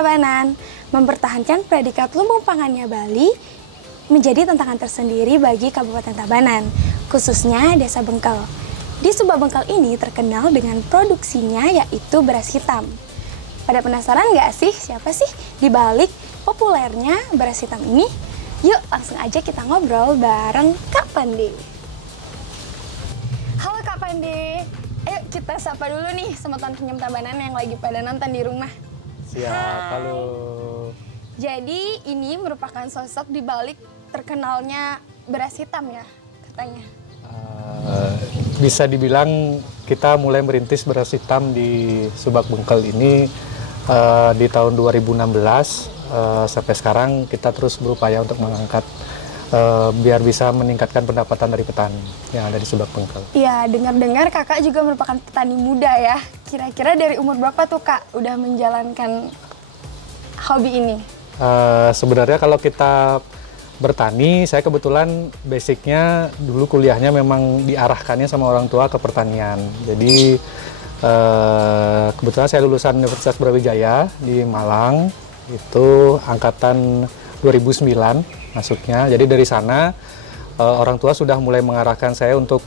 Tabanan. Mempertahankan predikat lumbung pangannya Bali menjadi tantangan tersendiri bagi Kabupaten Tabanan, khususnya Desa Bengkel. Di Subak Bengkel ini terkenal dengan produksinya yaitu beras hitam. Pada penasaran nggak sih siapa sih di balik populernya beras hitam ini? Yuk langsung aja kita ngobrol bareng Kak Pandi. Halo Kak Pandi, ayo kita sapa dulu nih semeton penyem Tabanan yang lagi pada nonton di rumah. Siap, Hai. halo. Jadi ini merupakan sosok di balik terkenalnya beras hitam ya katanya. Bisa dibilang kita mulai merintis beras hitam di Subak Bengkel ini di tahun 2016 sampai sekarang kita terus berupaya untuk mengangkat biar bisa meningkatkan pendapatan dari petani yang ada di Subak Bengkel. Iya, dengar-dengar kakak juga merupakan petani muda ya. Kira-kira dari umur berapa tuh kak udah menjalankan hobi ini? Sebenarnya kalau kita bertani, saya kebetulan basicnya dulu kuliahnya memang diarahkannya sama orang tua ke pertanian. Jadi kebetulan saya lulusan Universitas Brawijaya di Malang, itu angkatan 2009 masuknya. Jadi dari sana orang tua sudah mulai mengarahkan saya untuk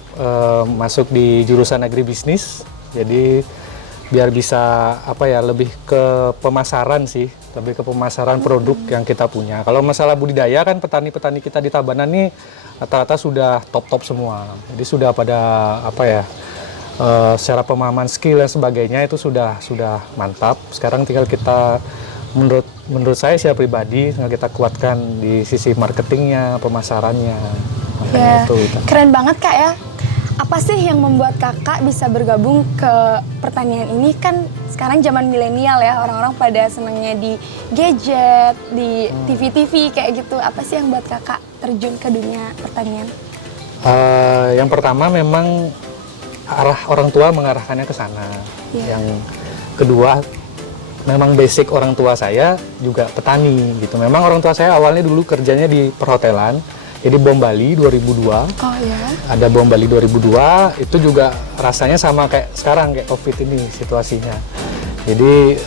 masuk di jurusan agribisnis. Jadi biar bisa lebih ke pemasaran sih, lebih ke pemasaran produk yang kita punya. Kalau masalah budidaya kan petani-petani kita di Tabanan nih rata-rata sudah top semua. Jadi sudah pada secara pemahaman skill dan sebagainya itu sudah mantap. Sekarang tinggal kita menurut saya pribadi tinggal kita kuatkan di sisi marketingnya, pemasarannya. Ya, itu. Keren banget kak ya. Apa sih yang membuat kakak bisa bergabung ke pertanian ini? Kan sekarang zaman milenial ya, orang-orang pada senangnya di gadget, di TV-TV kayak gitu. Apa sih yang buat kakak terjun ke dunia pertanian? Yang pertama memang arah orang tua mengarahkannya ke sana. Yang kedua memang basic orang tua saya juga petani gitu. Memang orang tua saya awalnya dulu kerjanya di perhotelan. Jadi Bom Bali 2002, ada Bom Bali 2002, itu juga rasanya sama kayak sekarang, kayak COVID ini situasinya. Jadi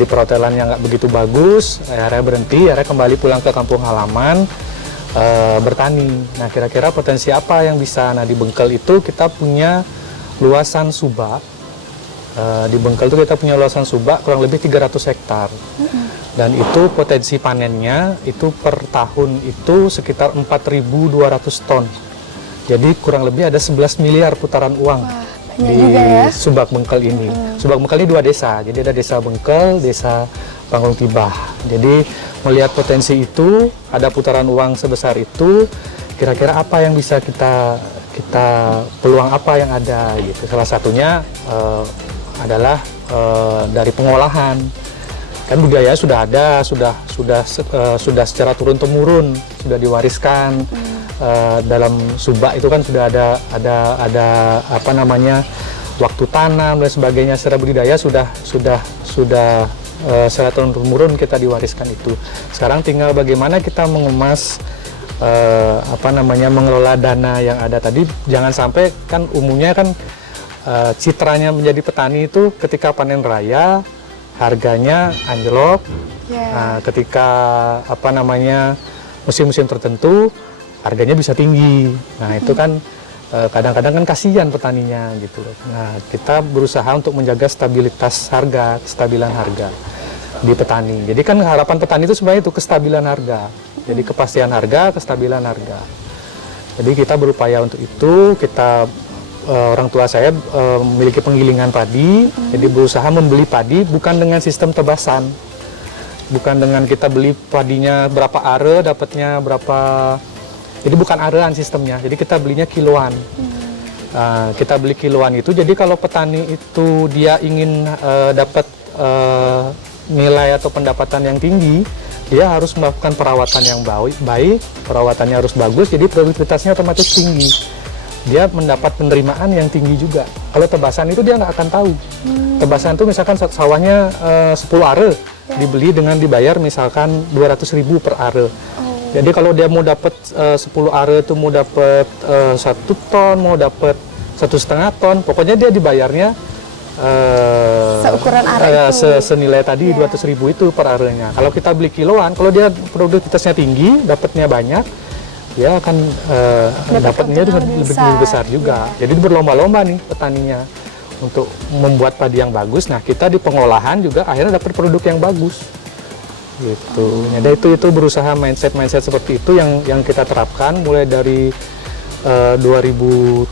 di perhotelan yang nggak begitu bagus, akhirnya berhenti, akhirnya kembali pulang ke kampung halaman, bertani. Nah kira-kira potensi apa yang bisa, di Bengkel itu kita punya luasan subak, di Bengkel itu kita punya luasan subak kurang lebih 300 hektar. Dan itu potensi panennya itu per tahun itu sekitar 4.200 ton. Jadi kurang lebih ada 11 miliar putaran uang. Wah, di ya? Subak Bengkel ini. Subak Bengkel ini 2 desa. Jadi ada desa Bengkel, desa Panggung Tibah. Jadi melihat potensi itu, ada putaran uang sebesar itu, kira-kira apa yang bisa kita peluang apa yang ada gitu. Salah satunya adalah dari pengolahan. Kan budaya sudah ada, sudah secara turun temurun, sudah diwariskan. Dalam subak itu kan sudah ada waktu tanam dan sebagainya. Secara budidaya sudah secara turun temurun kita diwariskan itu. Sekarang tinggal bagaimana kita mengemas mengelola dana yang ada tadi. Jangan sampai kan umumnya kan citranya menjadi petani itu ketika panen raya harganya anjlok. Nah, ketika musim-musim tertentu harganya bisa tinggi. Nah itu kan kadang-kadang kan kasihan petaninya gitu. Nah kita berusaha untuk menjaga kestabilan harga di petani. Jadi kan harapan petani itu sebenarnya itu kestabilan harga. Jadi kepastian harga, kestabilan harga. Jadi kita berupaya untuk itu. Orang tua saya memiliki penggilingan padi, jadi berusaha membeli padi bukan dengan sistem tebasan, bukan dengan kita beli padinya berapa are dapatnya berapa, jadi bukan arean sistemnya, jadi kita belinya kiloan. Kita beli kiloan itu, jadi kalau petani itu dia ingin dapat nilai atau pendapatan yang tinggi, dia harus melakukan perawatan yang baik, perawatannya harus bagus, jadi produktivitasnya otomatis tinggi. Dia mendapat penerimaan yang tinggi juga. Kalau tebasan itu dia nggak akan tahu. Tebasan itu misalkan sawahnya 10 are, dibeli dengan dibayar misalkan 200.000 per are. Jadi kalau dia mau dapat 10 are itu mau dapat 1 ton, mau dapat 1,5 ton, pokoknya dia dibayarnya Seukuran are itu. Senilai tadi Ya. 200.000 itu per arenya. Kalau kita beli kiloan, kalau dia produktivitasnya tinggi, dapatnya banyak, dia akan dapatnya keuntungan lebih besar juga. Jadi berlomba-lomba nih petaninya untuk membuat padi yang bagus. Nah, kita di pengolahan juga akhirnya dapat produk yang bagus. Gitu. Jadi itu berusaha mindset seperti itu yang kita terapkan mulai dari 2007.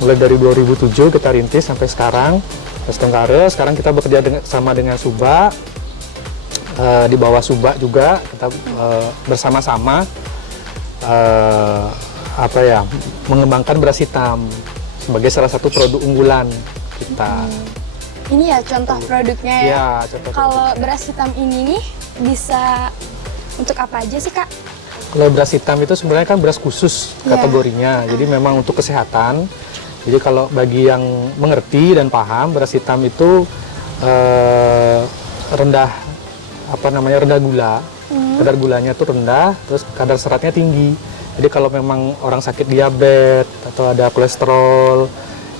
Mulai dari 2007 kita rintis sampai sekarang. Tengkare, sekarang kita bekerja sama dengan Suba. Di bawah Suba juga kita bersama-sama mengembangkan beras hitam sebagai salah satu produk unggulan kita. Ini ya contoh produknya ya. Iya, contoh Kalau beras hitam ini nih bisa untuk apa aja sih, Kak? Kalau beras hitam itu sebenarnya kan beras khusus Iya. kategorinya. Jadi memang untuk kesehatan. Jadi kalau bagi yang mengerti dan paham, beras hitam itu rendah gula. Kadar gulanya tuh rendah, terus kadar seratnya tinggi. Jadi kalau memang orang sakit diabetes atau ada kolesterol,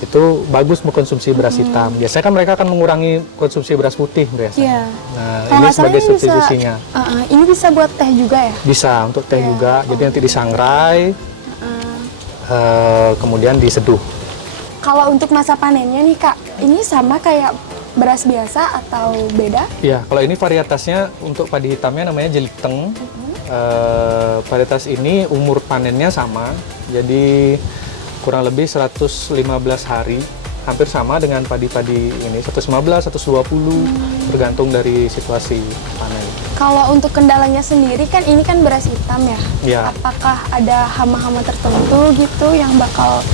itu bagus mengkonsumsi beras hitam. Biasanya kan mereka akan mengurangi konsumsi beras putih biasanya. Iya. Nah, Kalau ini nggak salah sebagai ini bisa- substitusinya. Ini bisa buat teh juga ya? Bisa untuk teh Iya. juga. Jadi nanti disangrai, kemudian diseduh. Kalau untuk masa panennya nih, Kak, ini sama kayak beras biasa atau beda? Ya, kalau ini varietasnya untuk padi hitamnya namanya jeliteng. Varietas ini umur panennya sama, jadi kurang lebih 115 hari, hampir sama dengan padi-padi ini, 115, 120, tergantung dari situasi panen. Kalau untuk kendalanya sendiri kan ini kan beras hitam ya? Ya. Apakah ada hama-hama tertentu gitu yang bakal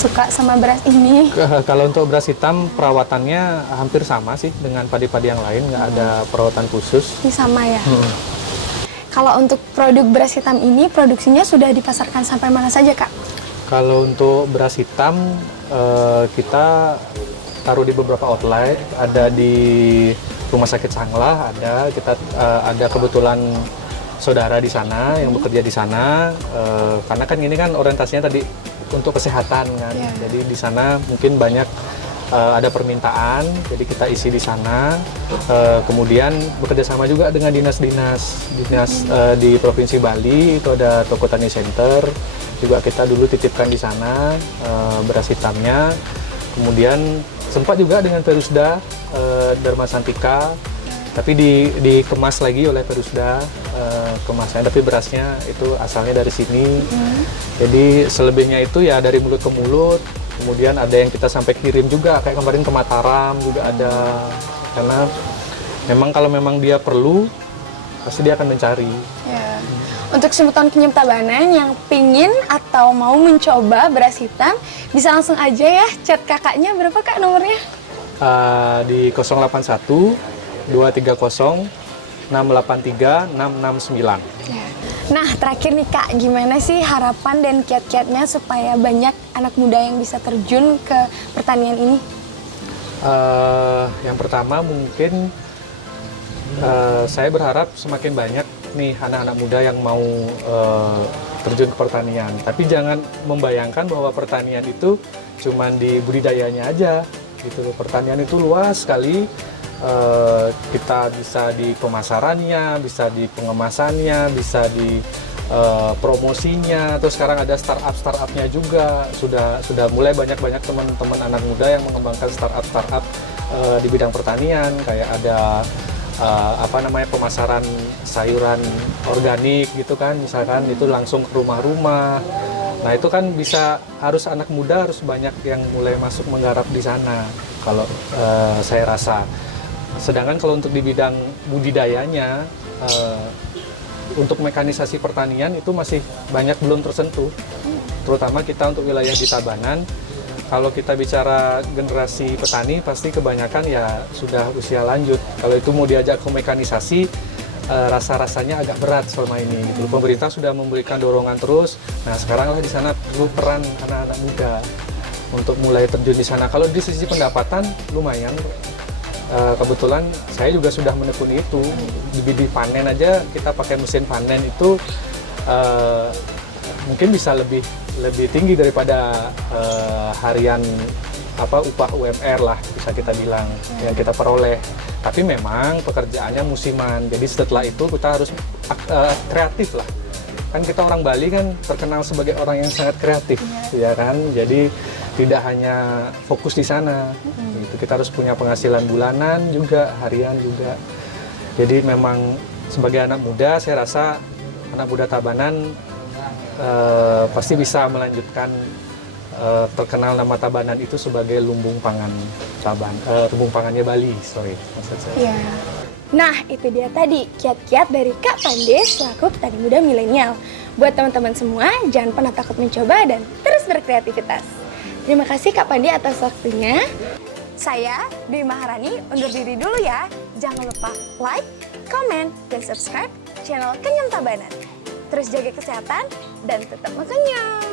suka sama beras ini? Kalau untuk beras hitam, perawatannya hampir sama sih dengan padi-padi yang lain, nggak ada perawatan khusus. Ini sama ya? Kalau untuk produk beras hitam ini, produksinya sudah dipasarkan sampai mana saja, Kak? Kalau untuk beras hitam, kita taruh di beberapa outlet, ada di Rumah Sakit Sanglah, ada kebetulan saudara di sana yang bekerja di sana, karena kan ini kan orientasinya tadi untuk kesehatan kan, Iya. jadi di sana mungkin banyak ada permintaan, jadi kita isi di sana. Kemudian bekerja sama juga dengan dinas di Provinsi Bali, itu ada Toko Tani Center, juga kita dulu titipkan di sana beras hitamnya. Kemudian sempat juga dengan Perusda Dharma Santika, tapi dikemas lagi oleh Perusda kemasannya, tapi berasnya itu asalnya dari sini. Jadi selebihnya itu ya dari mulut ke mulut. Kemudian ada yang kita sampai kirim juga, kayak kemarin ke Mataram juga ada. Karena memang kalau memang dia perlu, pasti dia akan mencari. Ya. Untuk Simputon Kinyum Tabanan yang pingin atau mau mencoba beras hitam, bisa langsung aja ya chat kakaknya. Berapa, Kak, nomornya? Di 081 230 683 669. Ya. Nah, terakhir nih, Kak, gimana sih harapan dan kiat-kiatnya supaya banyak anak muda yang bisa terjun ke pertanian ini? Yang pertama mungkin saya berharap semakin banyak nih anak-anak muda yang mau terjun ke pertanian. Tapi jangan membayangkan bahwa pertanian itu cuma di budidayanya aja gitu loh. Pertanian itu luas sekali. Kita bisa di pemasarannya, bisa di pengemasannya, bisa di promosinya. Terus sekarang ada startup-startupnya juga. Sudah mulai banyak teman-teman anak muda yang mengembangkan startup di bidang pertanian. Kayak ada pemasaran sayuran organik gitu kan, misalkan itu langsung ke rumah-rumah. Nah itu kan harus anak muda harus banyak yang mulai masuk menggarap di sana kalau saya rasa. Sedangkan kalau untuk di bidang budidayanya, untuk mekanisasi pertanian itu masih banyak belum tersentuh. Terutama kita untuk wilayah di Tabanan, kalau kita bicara generasi petani pasti kebanyakan ya sudah usia lanjut. Kalau itu mau diajak ke mekanisasi, rasa-rasanya agak berat selama ini. Gitu. Pemerintah sudah memberikan dorongan terus. Nah sekarang lah di sana perlu peran anak-anak muda untuk mulai terjun di sana. Kalau di sisi pendapatan lumayan. Kebetulan saya juga sudah menekuni itu. Di panen aja kita pakai mesin panen itu mungkin bisa lebih tinggi daripada harian upah UMR lah bisa kita bilang yang kita peroleh. Tapi memang pekerjaannya musiman. Jadi setelah itu kita harus kreatif lah. Kan kita orang Bali kan terkenal sebagai orang yang sangat kreatif, ya kan. Jadi tidak hanya fokus di sana. Gitu. Kita harus punya penghasilan bulanan juga, harian juga. Jadi memang sebagai anak muda, saya rasa anak muda Tabanan pasti bisa melanjutkan terkenal nama Tabanan itu sebagai lumbung pangan lumbung pangannya Bali, maksud saya. Ya. Nah, itu dia tadi kiat-kiat dari Kak Pande selaku petani muda milenial. Buat teman-teman semua, jangan pernah takut mencoba dan terus berkreativitas. Terima kasih Kak Pande atas waktunya. Saya, Dwi Maharani, undur diri dulu ya. Jangan lupa like, comment, dan subscribe channel Kenyam Tabanan. Terus jaga kesehatan dan tetap mengenyam.